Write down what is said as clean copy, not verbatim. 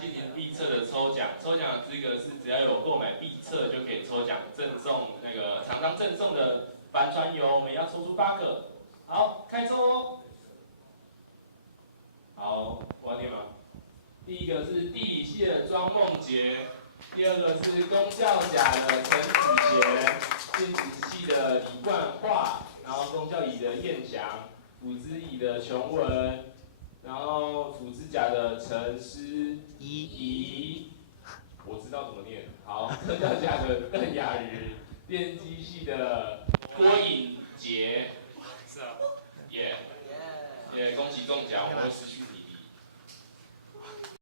进行必测的抽奖，抽奖的资格是只要有购买必测就可以抽奖，赠送那个厂商赠送的帆船油，我们要抽出8个。好，开抽哦。好，我要念吗？第一个是地理系的庄梦杰，第二个是公教甲的陈子贤，电子系的李冠化，然后公教乙的燕翔，辅资乙的琼文，然后辅资甲的陈诗怡，我知道怎么念。好，特教甲的邓雅瑜，电机系的郭颖杰，是啊，耶，恭喜中奖，我们会失去你。